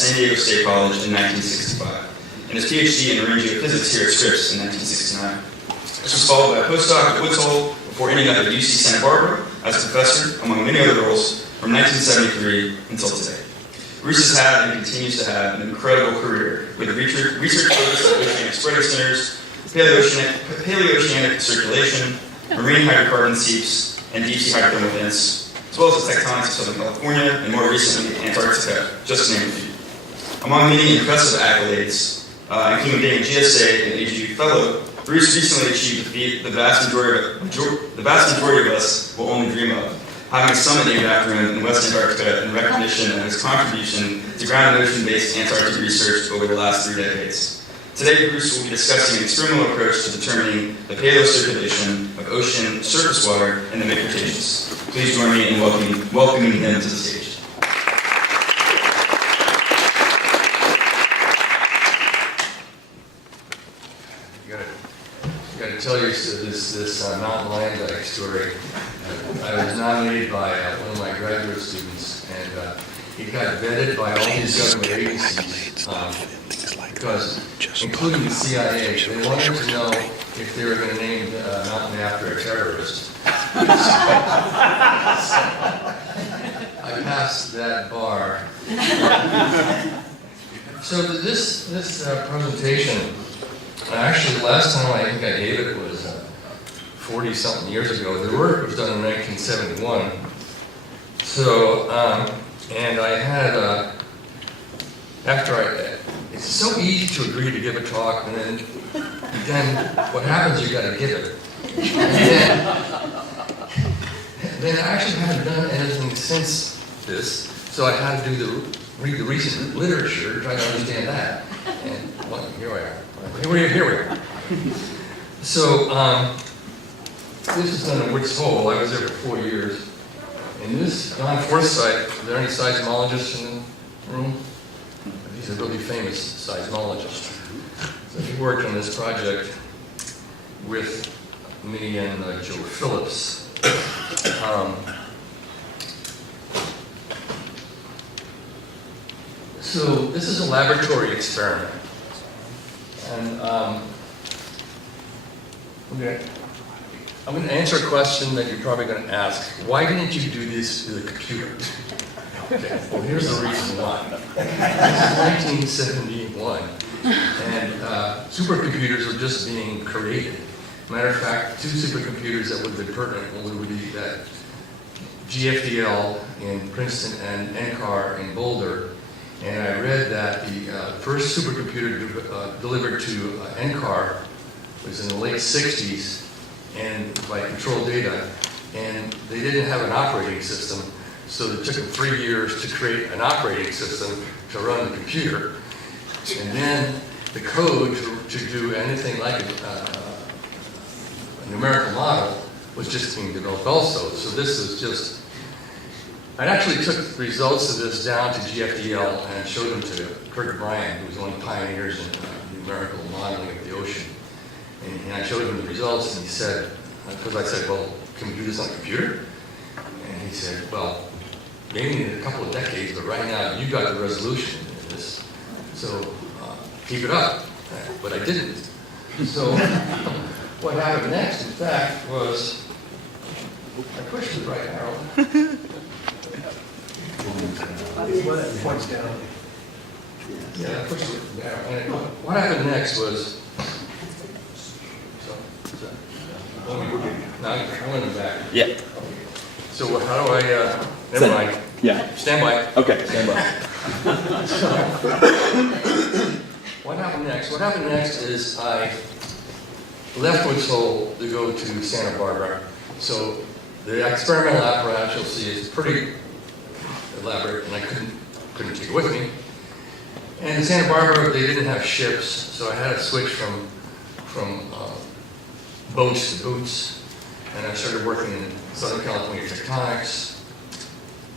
San Diego State College in 1965, and his PhD in marine geophysics here at Scripps in 1969. This was followed by a postdoc at Woods Hole before ending up at UC Santa Barbara as a professor, among many other roles, from 1973 until today. Bruce has had and continues to have an incredible career with research focused on oceanic spreader centers, Paleoceanic circulation, marine hydrocarbon seeps, and deep-sea hydrothermal vents, as well as the tectonics of Southern California, and more recently, Antarctica, just to name a few. Among many impressive accolades, including being a GSA and AGU Fellow, Bruce recently achieved a feat the vast majority of us will only dream of, having a summit named after him in West Antarctica in recognition of his contribution to ground and ocean-based Antarctic research over the last 3 decades. Today, Bruce will be discussing an experimental approach to determining the paleocirculation of ocean surface water in the mid-Cretaceous. Please join me in welcoming him to the stage. I got to tell you this mountain Luyendyk story. I was nominated by one of my graduate students, and he got vetted by all these government agencies because, including the CIA, they wanted to know if they were going to name the mountain after a terrorist. I passed that bar. So this presentation. Actually, last time I think I gave it was 40-something years ago. The work was done in 1971. So, and I had, it's so easy to agree to give a talk, and then what happens, you got to give it. And then I actually haven't done anything since this, so I had to read the recent literature to try to understand that. And well, here I am. Here we are. So, this is done at Woods Hole. I was there for 4 years. And this, Don Forsythe, are there any seismologists in the room? He's a really famous seismologist. So he worked on this project with me and Joe Phillips. So this is a laboratory experiment. And I'm going to answer a question that you're probably going to ask. Why didn't you do this with a computer? Okay, well, here's the reason why. This is 1971, and supercomputers were just being created. Matter of fact, 2 supercomputers that would be pertinent would be that GFDL in Princeton and NCAR in Boulder. And I read that the first supercomputer delivered to NCAR was in the late 60s, and by controlled data, and they didn't have an operating system, so it took them 3 years to create an operating system to run the computer. And then the code to do anything like a numerical model was just being developed also. So this is just, I actually took the results of this down to GFDL and showed them to Kurt Bryan, who was one of the pioneers in numerical modeling of the ocean. And I showed him the results, and he said, because I said, well, can we do this on a computer? And he said, well, maybe in a couple of decades, but right now you got the resolution in this, so keep it up. But I didn't. So what happened next, in fact, was I pushed the right arrow. Points down. Yeah, I pushed it down. And what happened next was, now I went back. Yeah. So how do I, never mind. Yeah. Stand by. Okay, stand by. What happened next? What happened next is I left Woods Hole to go to Santa Barbara. So the experimental apparatus you'll see is pretty elaborate, and I couldn't take it with me. And in Santa Barbara, they didn't have ships, so I had to switch from boats to boots, and I started working in Southern California tectonics.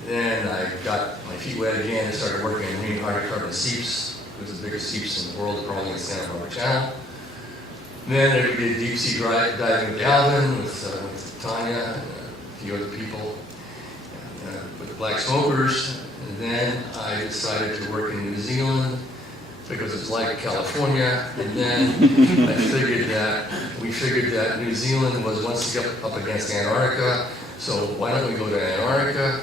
Then I got my feet wet again and started working in marine hydrocarbon seeps. It was the biggest seeps in the world, probably in the Santa Barbara Channel. Then I did deep sea diving with Alvin, with Tanya, and a few other people, with the Black Smokers. And then I decided to work in New Zealand because it's like California. And then we figured that New Zealand was once up against Antarctica. So why don't we go to Antarctica?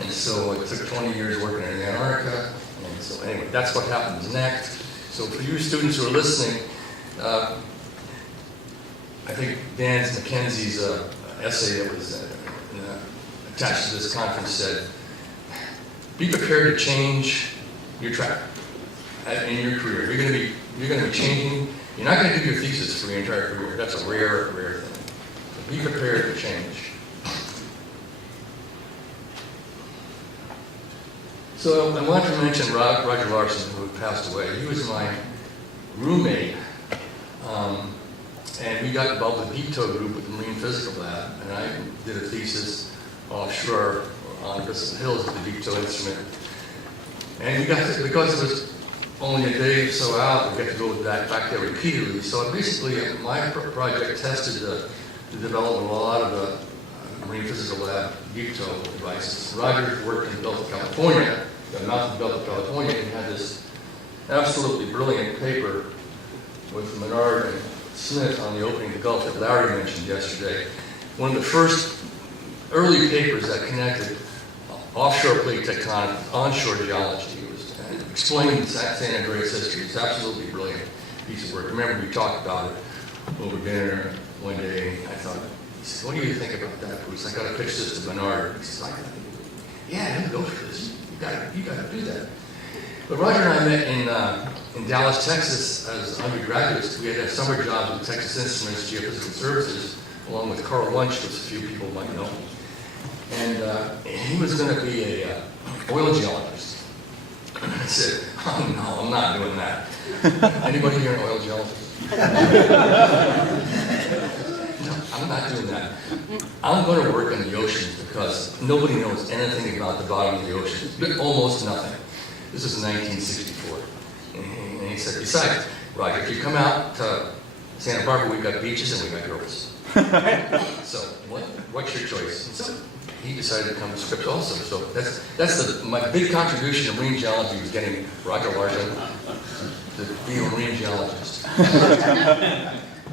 And so it took 20 years working in Antarctica. And so anyway, that's what happens next. So for you students who are listening, I think Dan Mackenzie's essay that was attached to this conference said, be prepared to change your track in your career. You're going to be changing. You're not going to do your thesis for your entire career. That's a rare thing. So be prepared to change. So I want to mention Roger Larson, who passed away. He was my roommate, and we got involved with the VITO group with the Marine Physical Lab, and I did a thesis offshore on the Hills with the VITO instrument. And we got to, because it was only a day or so out, we got to go back there repeatedly. So basically, my project tested the development of a lot of the Marine Physical Lab VITO devices. Roger worked in Delta, California, not in Delta, California, and he had this absolutely brilliant paper with Menard and Smith on the opening of the Gulf that Larry mentioned yesterday. One of the first early papers that connected offshore plate tectonics, onshore geology, and explaining San Andreas history. It's absolutely brilliant piece of work. Remember, we talked about it over dinner one day. I thought, he said, what do you think about that, Bruce? I got to pitch this to Menard. He says, yeah, I'm going to go for this. You got to do that. But Roger and I met in Dallas, Texas as undergraduates. We had summer jobs with Texas Instruments Geophysical Services, along with Carl Wunsch, which a few people might know. And he was going to be an oil geologist. And I said, oh no, I'm not doing that. Anybody here an oil geologist? No, I'm not doing that. I'm going to work in the oceans because nobody knows anything about the bottom of the ocean. Almost nothing. This is 1964. And he said, besides, Roger, if you come out to Santa Barbara, we've got beaches and we've got girls. So what's your choice? And so he decided to come to Scripps also. So that's my big contribution to marine geology was getting Roger Larson to be a marine geologist.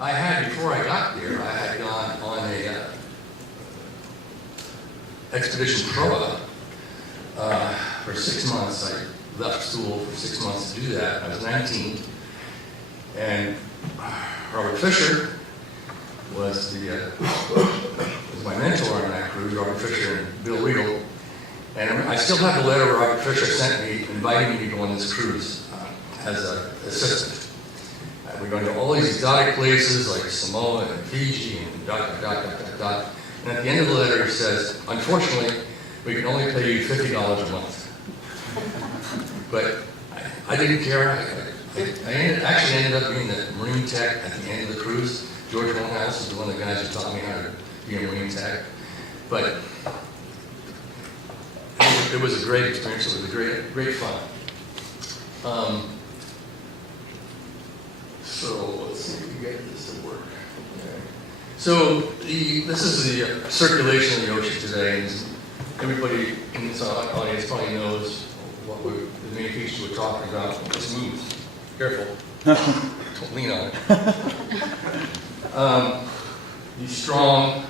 I had, before I got there, I had gone on a expedition proa for 6 months. I left school for 6 months to do that. I was 19. And Robert Fisher was my mentor on that cruise, Robert Fisher and Bill Riegel. And I still have the letter Robert Fisher sent me inviting me to go on this cruise as an assistant. We're going to all these exotic places like Samoa and Fiji and dot. And at the end of the letter he says, unfortunately, we can only pay you $50 a month. But I didn't care. I actually ended up being the Marine tech at the end of the cruise. George Morehouse is one of the guys who taught me how to be a Marine tech. But it was a great experience. It was a great fun. So let's see if we can get this to work. Okay. So this is the circulation of the ocean today. And everybody in this audience probably knows what the main features we're talking about. Just move. Careful. Don't lean on it. These strong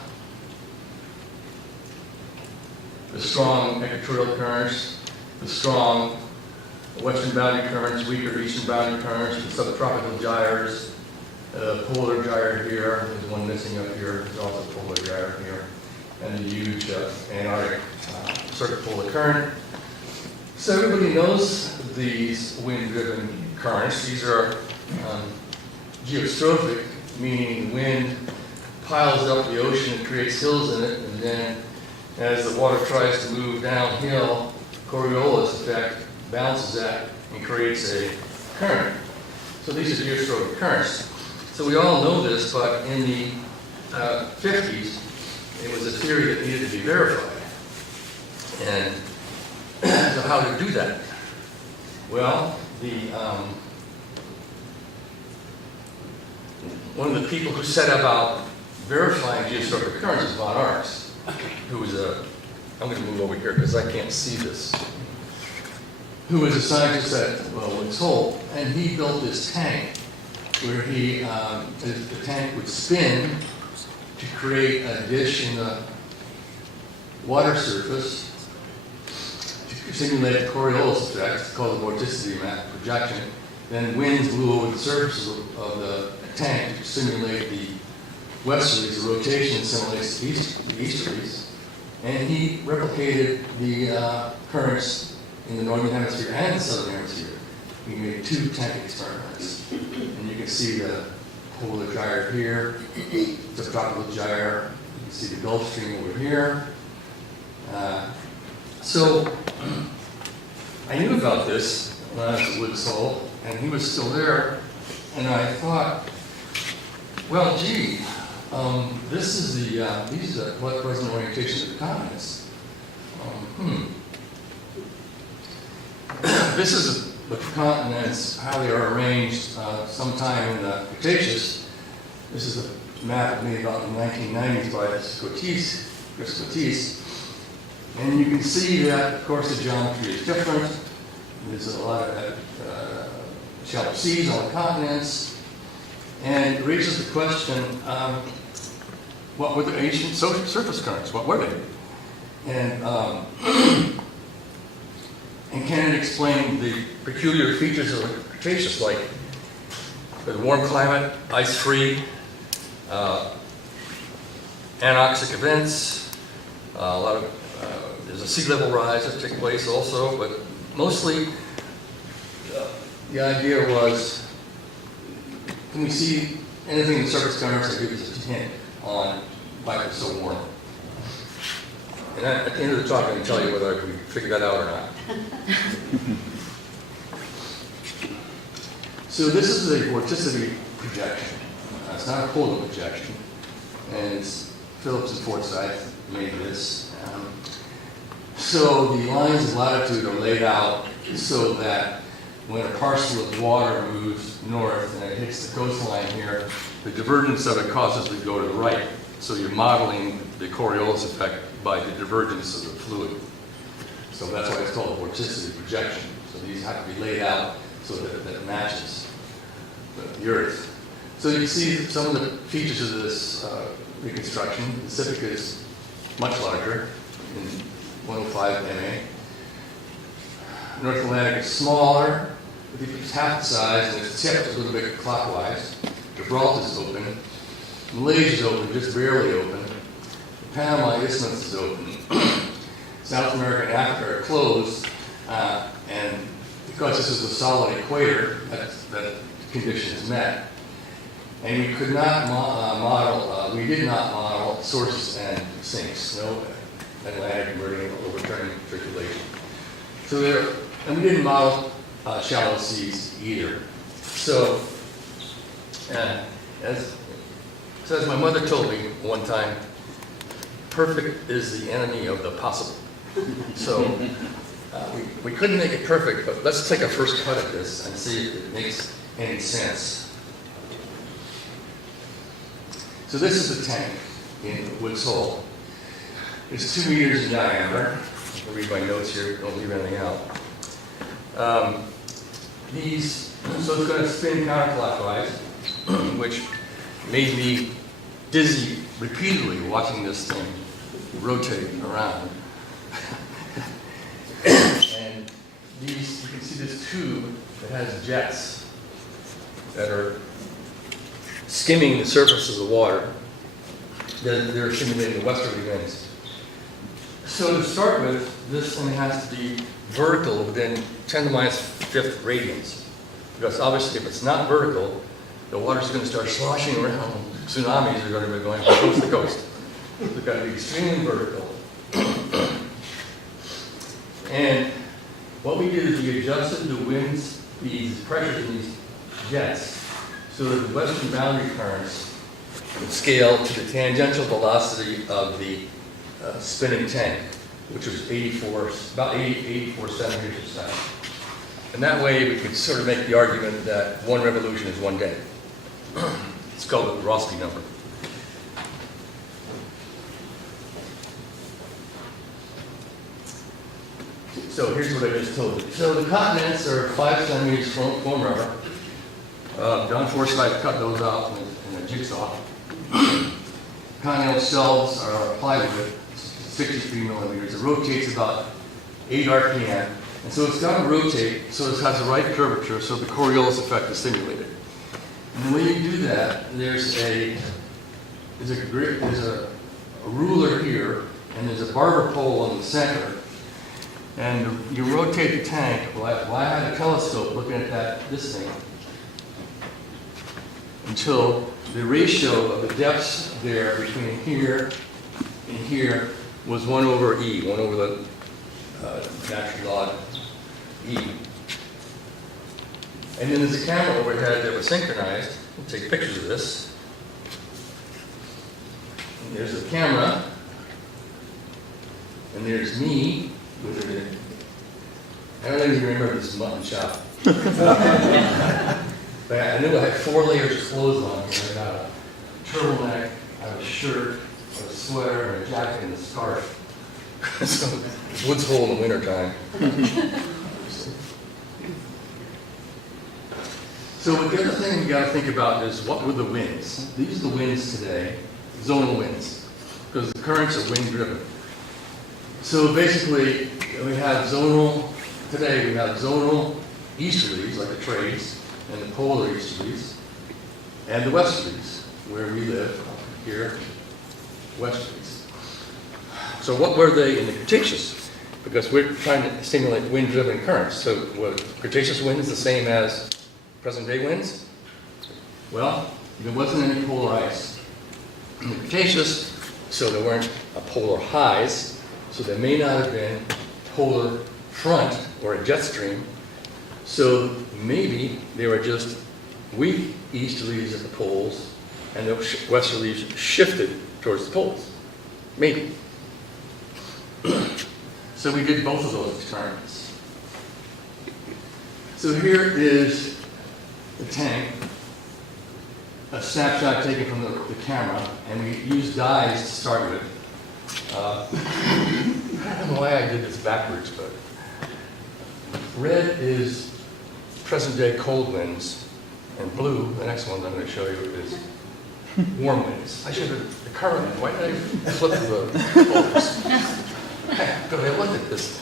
equatorial currents, the strong western boundary currents, weaker eastern boundary currents, the subtropical gyres, polar gyre here, there's one missing up here, there's also a polar gyre here, and the huge Antarctic circumpolar current. So everybody knows these wind-driven currents. These are geostrophic, meaning the wind piles up the ocean and creates hills in it, and then as the water tries to move downhill, Coriolis effect bounces that and creates a current. So these are geostrophic currents. So we all know this, but in the 50s, it was a theory that needed to be verified. And so how to do that? Well, one of the people who set about verifying geostrophic currents is von Arx, who was I'm going to move over here because I can't see this. who was a scientist at Woods Hole, and he built this tank where the tank would spin to create a dish in the water surface to simulate the Coriolis effect, called the vorticity projection. Then winds blew over the surface of the tank to simulate the westerlies, the rotation simulates the easterlies. And he replicated the currents in the northern hemisphere and the southern hemisphere. He made 2 tank experiments. And you can see the polar gyre here, the tropical gyre. You can see the Gulf Stream over here. So I knew about this when I was at Woods Hole, and he was still there. And I thought, well, gee, these are the present orientation of the continents. This is the continents, how they are arranged sometime in the Cretaceous. This is a map made about in the 1990s by Chris Cotis. And you can see that, of course, the geometry is different. There's a lot of shallow seas on the continents. And it raises the question, what were the ancient surface currents? What were they? And can it explain the peculiar features of the Cretaceous, like the warm climate, ice-free, anoxic events, a lot of there's a sea level rise that took place also, but mostly the idea was, can we see anything in the surface currents that gives us a hint on why it's so warm? And at the end of the talk, I can tell you whether we figured that out or not. So this is a vorticity projection. It's not a polar projection, and it's Phillips and Forsyth made this. So the lines of latitude are laid out so that when a parcel of water moves north and it hits the coastline here, the divergence of it causes it to go to the right. So you're modeling the Coriolis effect by the divergence of the fluid. So that's why it's called a vorticity projection. So these have to be laid out so that it matches the Earth. So you see some of the features of this reconstruction. The Pacific is much larger, in 105 MA. North Atlantic is smaller, it's half the size, and its tip is a little bit clockwise. Gibraltar is open. Malaysia is open, just barely open. The Panama Isthmus is open. South America and Africa are closed, and because this is a solid equator, that condition is met. And we could not we did not model sources and sinks, no Atlantic emerging or overturning circulation. So and we didn't model shallow seas either. So, as my mother told me one time, perfect is the enemy of the possible. So we couldn't make it perfect, but let's take a first cut at this and see if it makes any sense. So this is the tank in Woods Hole. It's 2 meters in diameter. I'll read my notes here, don't leave anything out. So it's going to spin counterclockwise, which made me dizzy repeatedly watching this thing rotate around. And you can see this tube that has jets that are skimming the surface of the water. They're simulating the westerly winds. So to start with, this thing has to be vertical within 10 to the minus 5th radians. Because obviously if it's not vertical, the water's going to start sloshing around. Tsunamis are going to be going from coast to coast. It's got to be extremely vertical. And what we did is we adjusted the wind speeds, pressures in these jets, so that the western boundary currents would scale to the tangential velocity of the spinning tank, which was about 84 centimeters a second. And that way we could sort of make the argument that one revolution is 1 day. It's called the Rossby number. So here's what I just told you. So the continents are 5 centimeters foam rubber. John Forsyth cut those out in a jigsaw. Continental shelves are plywood, 63 millimeters. It rotates about 8 RPM. And so it's got to rotate so it has the right curvature so the Coriolis effect is simulated. And when you do that, there's a ruler here, and there's a barber pole in the center. And you rotate the tank. Well, I had a telescope looking at this thing until the ratio of the depths there between here and here was 1 over E, 1 over the natural log E. And then there's a camera overhead that was synchronized. We'll take pictures of this. And there's the camera. And there's me with it. I don't even remember this mutton chop. But I knew I had 4 layers of clothes on here. I got a turtleneck, I have a shirt, a sweater, and a jacket, and a scarf. So, woods hole in the wintertime. So the other thing we got to think about is what were the winds? These are the winds today, zonal winds, because the currents are wind driven. So basically, we have zonal, today we have zonal easterlies, like the trades, and the polar easterlies, and the westerlies, where we live, here, westerlies. So what were they in the Cretaceous? Because we're trying to simulate wind-driven currents. So were Cretaceous winds the same as present-day winds? Well, there wasn't any polar ice in the Cretaceous, so there weren't polar highs, so there may not have been polar front or a jet stream. So maybe they were just weak easterlies at the poles, and the westerlies shifted towards the poles. Maybe. So we did both of those experiments. So here is the tank, a snapshot taken from the camera, and we used dyes to start with. I don't know why I did this backwards, but red is present-day cold winds, and blue, the next one I'm going to show you, is warm winds. I should have, the current, why did I flip the colors? But I looked at this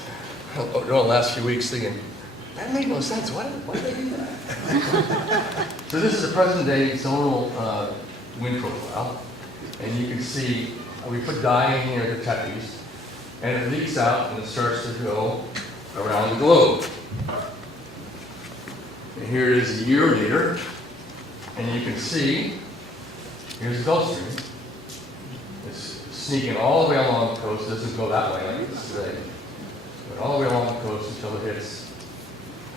over the last few weeks thinking, that made no sense. Why did I do that? So this is a present-day zonal wind profile, and you can see we put dye in here at the tepes, and it leaks out and it starts to go around the globe. And here it is a year later, and you can see, here's the Gulf Stream. It's sneaking all the way along the coast. It doesn't go that way like this today. But all the way along the coast until it hits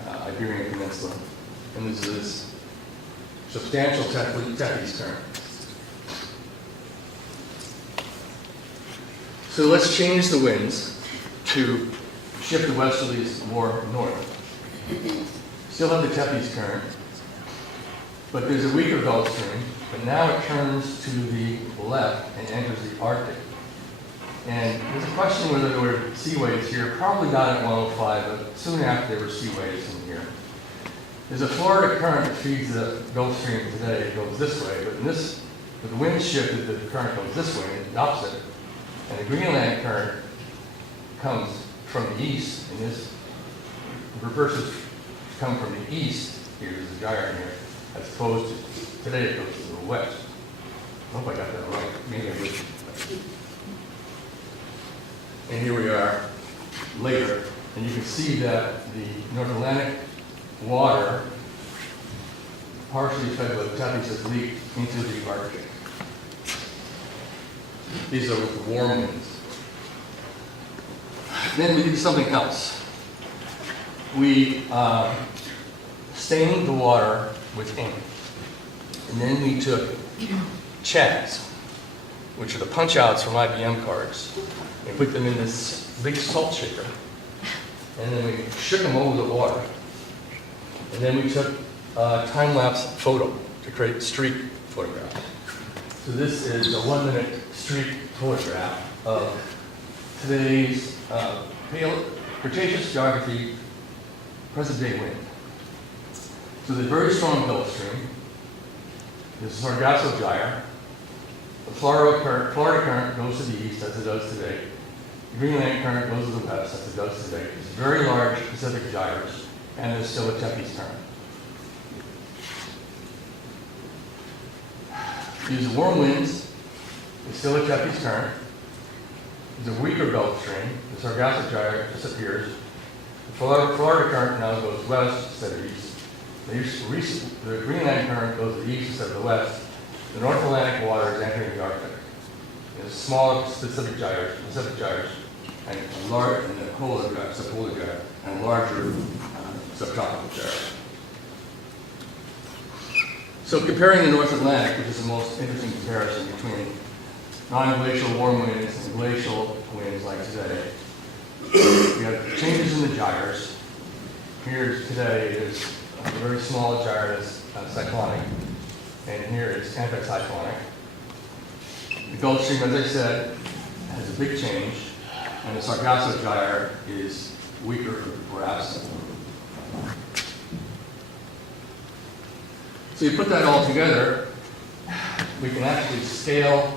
Iberian Peninsula. And there's this substantial tepes current. So let's change the winds to shift the westerlies more north. Still have the tepes current, but there's a weaker Gulf Stream, but now it turns to the left and enters the Arctic. And there's a question whether there were sea waves here, probably not at 105, but soon after there were sea waves in here. There's a Florida current that feeds the Gulf Stream today. It goes this way, but with the wind shifted, the current goes this way, and the opposite. And the Greenland current comes from the east, and this reverses come from the east. Here's the gyre here, as opposed to today it goes to the west. I hope I got that right. Maybe I did. And here we are later, and you can see that the North Atlantic water, partially fed by the tepes, has leaked into the Arctic. These are the warm winds. Then we did something else. We stained the water with ink. And then we took chads, which are the punch outs from IBM cards, and put them in this big salt shaker. And then we shook them over the water. And then we took a time-lapse photo to create streak photographs. So this is a 1-minute streak photograph of today's Cretaceous geography, present-day wind. So the very strong Gulf Stream, this is Sargasso Gyre. The Florida current goes to the east, as it does today. The Greenland current goes to the west, as it does today. It's very large Pacific gyres, and there's still a Tethys current. These warm winds, there's still a Tethys current. There's a weaker Gulf Stream. The Sargasso Gyre disappears. The Florida current now goes west instead of east. The Greenland current goes to the east instead of the west. The North Atlantic water is entering the Arctic. There's smaller Pacific gyres, and large, and the polar gyre, subpolar gyre, and larger subtropical gyre. So comparing the North Atlantic, which is the most interesting comparison between non-glacial warm winds and glacial winds like today, we have changes in the gyres. Here today is a very small gyre that's cyclonic, and here it's anticyclonic. The Gulf Stream, as I said, has a big change, and the Sargasso Gyre is weaker, perhaps. So you put that all together, we can actually scale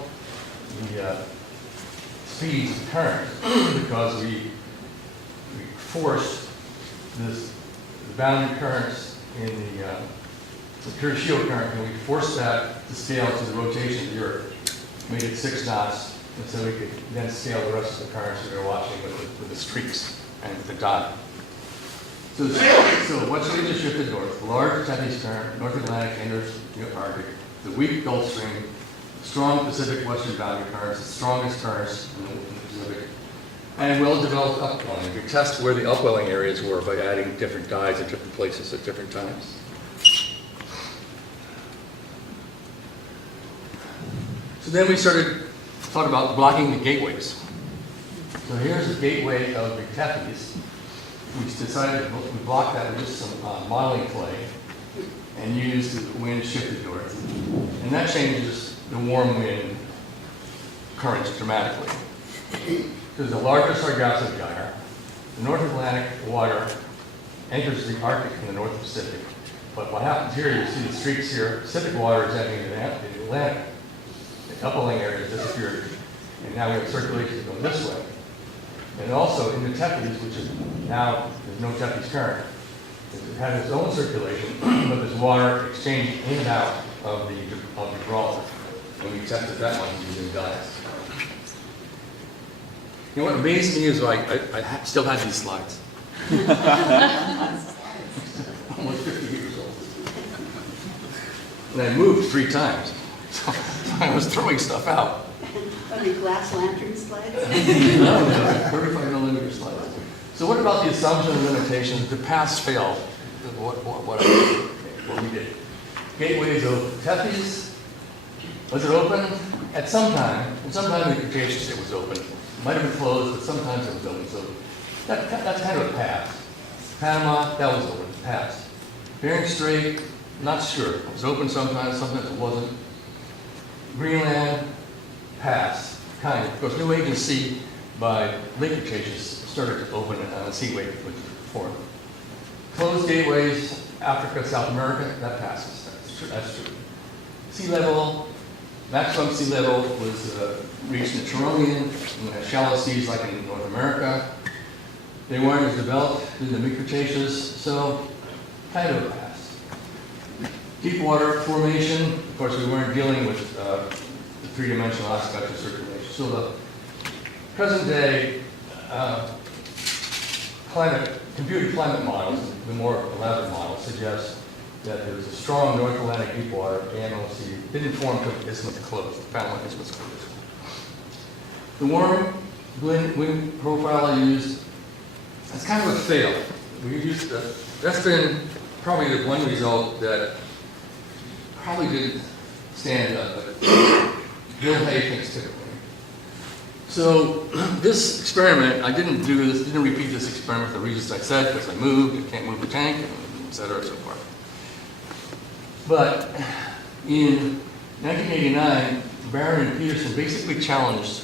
the speeds of current because we force the boundary currents in the Kuroshio current, and we force that to scale to the rotation of the Earth, make it 6 knots, and so we could then scale the rest of the currents we were watching with the streaks and the dot. So what's really shifted north? The large Tethys current, North Atlantic enters the Arctic, the weak Gulf Stream, strong Pacific western boundary currents, the strongest currents in the Pacific, and well-developed upwelling. We test where the upwelling areas were by adding different guides at different places at different times. So then we thought about blocking the gateways. So here's the gateway of the Tethys. We decided to block that with just some modeling clay and use the wind shifted north. And that changes the warm wind currents dramatically. There's a larger Sargasso Gyre. The North Atlantic water enters the Arctic from the North Pacific. But what happens here, you see the streaks here, Pacific water is entering the Atlantic. The upwelling area disappeared, and now we have circulation going this way. And also in the Tethys, which is now, there's no Tethys current. It has its own circulation, but there's water exchanging in and out of the Gibraltar. And we tested that one using guides. You know what amazed me is I still had these slides. Almost 50 years old. And I moved 3 times. So I was throwing stuff out. Are they glass lantern slides? No, 35 millimeter slides. So what about the assumption and limitations? The pass failed. What we did. Gateways of Tethys. Was it open? At some time. And sometime in the Cretaceous it was open. It might have been closed, but sometimes it was open. So that's kind of a pass. Panama, that was open. Passed. Bering Strait, not sure. It was open sometimes it wasn't. Greenland, pass, kind of. Of course, new agency by late Cretaceous started to open a seaway with formed. Closed gateways, Africa, South America, that passes. That's true. Sea level, maximum sea level was reached in the Turonian, in shallow seas like in North America. They weren't as developed in the mid-Cretaceous, so kind of a pass. Deep water formation, of course, we weren't dealing with the 3-dimensional aspect of circulation. So the present day computed climate models, the more elaborate models, suggest that there's a strong North Atlantic deep water, AMOC, didn't form until the isthmus closed, the Panama Isthmus closed. The warm wind profile I used, that's kind of a fail. That's been probably the one result that probably didn't stand up, but Bill Hay thinks typically. So this experiment, I didn't repeat this experiment for the reasons I said, because I moved, I can't move the tank, et cetera, and so forth. But in 1989, Barron and Peterson basically challenged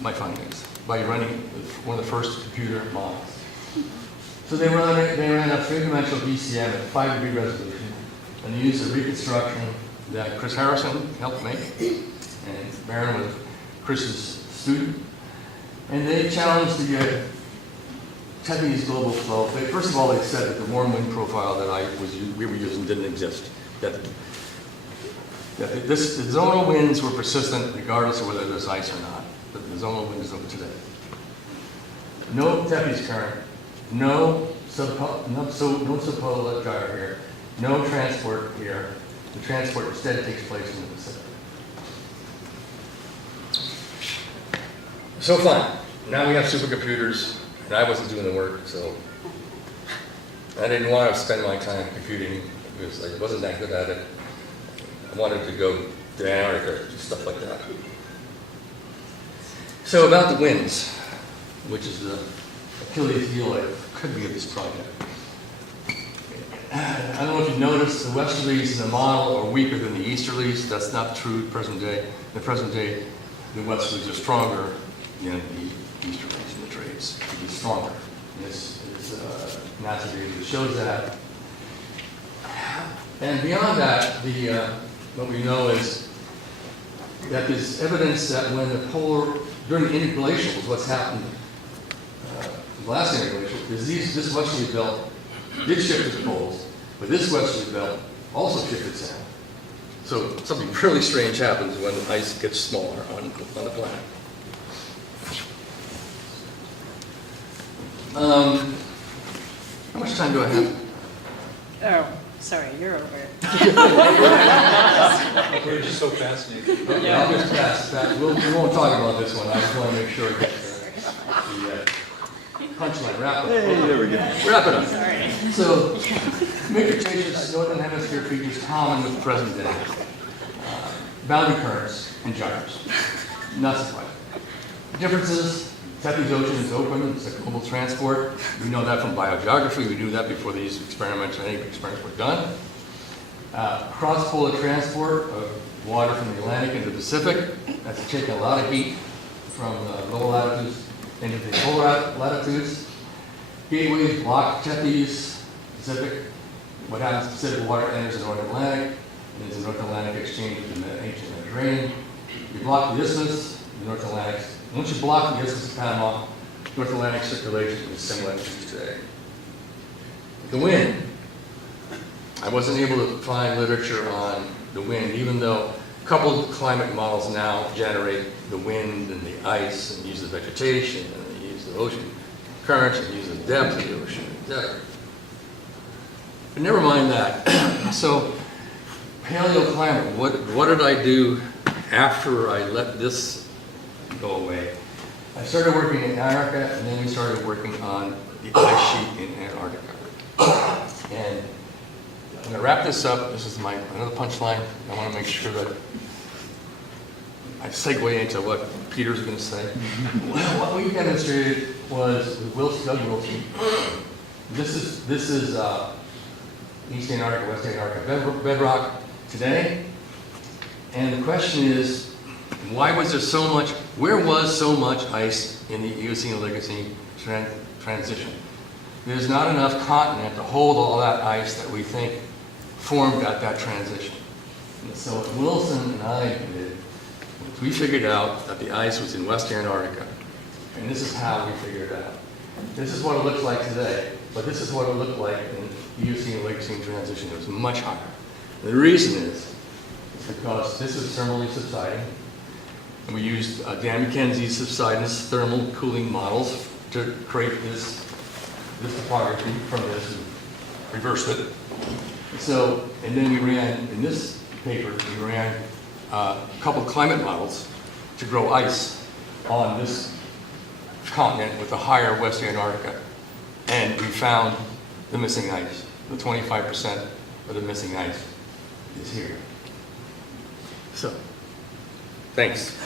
my findings. by running one of the first computer models. So they ran a three-dimensional VCM at 5-degree resolution, and they used a reconstruction that Chris Harrison helped make, and Baron was Chris's student. And they challenged the Tethys global flow. First of all, they said that the warm wind profile that we were using didn't exist. That the zonal winds were persistent regardless of whether there's ice or not. But the zonal wind is over today. No Tethys current, no subpolar gyre here, no transport here. The transport instead takes place in the Pacific. So fine. Now we have supercomputers, and I wasn't doing the work, so I didn't want to spend my time computing because I wasn't that good at it. I wanted to go to Antarctica, do stuff like that. So about the winds, which is the Achilles heel, could be of this project. I don't know if you noticed, the westerlies in the model are weaker than the easterlies. That's not true in present day. In the present day, the westerlies are stronger than the easterlies in the trades. It's stronger. This is NASA data that shows that. And beyond that, what we know is that there's evidence that when during the interglacials, what's happened, the last interglacial, is this westerly belt did shift its poles, but this westerly belt also shifted south. So something really strange happens when ice gets smaller on the planet. How much time do I have? Oh, sorry, you're over. We're just so fascinated. Okay, I'll just pass that. We won't talk about this one. I just want to make sure that the punchline, wrap it up. Hey, there we go. Wrap it up. Sorry. So, major changes, northern hemisphere features common with present day. Boundary currents and gyres. Not surprising. Differences, Tethys Ocean is open, it's a global transport. We know that from biogeography. We knew that before these experiments or any experiments were done. Cross-polar transport of water from the Atlantic into the Pacific. That's taking a lot of heat from lower latitudes into the polar latitudes. Gateways block Tethys, Pacific. What happens, Pacific water enters the North Atlantic, and there's a North Atlantic exchange with the ancient Mediterranean. You block the isthmus, the North Atlantic. Once you block the isthmus of Panama, North Atlantic circulation is similar to today. The wind. I wasn't able to find literature on the wind, even though a couple of climate models now generate the wind and the ice and use the vegetation and they use the ocean currents and use the depth of the ocean, etc. But never mind that. So, paleoclimate, what did I do after I let this go away? I started working in Antarctica, and then we started working on the ice sheet in Antarctica. And I'm going to wrap this up. This is another punchline. I want to make sure that I segue into what Peter's going to say. Well, what we demonstrated was with Doug Wilson. This is East Antarctica, West Antarctica bedrock today. And the question is, why was there so much? Where was so much ice in the Eocene-Oligocene transition? There's not enough continent to hold all that ice that we think formed at that transition. And so what Wilson and I did was we figured out that the ice was in West Antarctica. And this is how we figured it out. This is what it looks like today, but this is what it looked like in Eocene-Oligocene transition. It was much higher. And the reason is because this is thermally subsiding. And we used Dan McKenzie's subsidence thermal cooling models to create this topography from this and reversed it. So, and then we ran, in this paper, we ran a couple climate models to grow ice on this continent with a higher West Antarctica. And we found the missing ice. The 25% of the missing ice is here. So, thanks.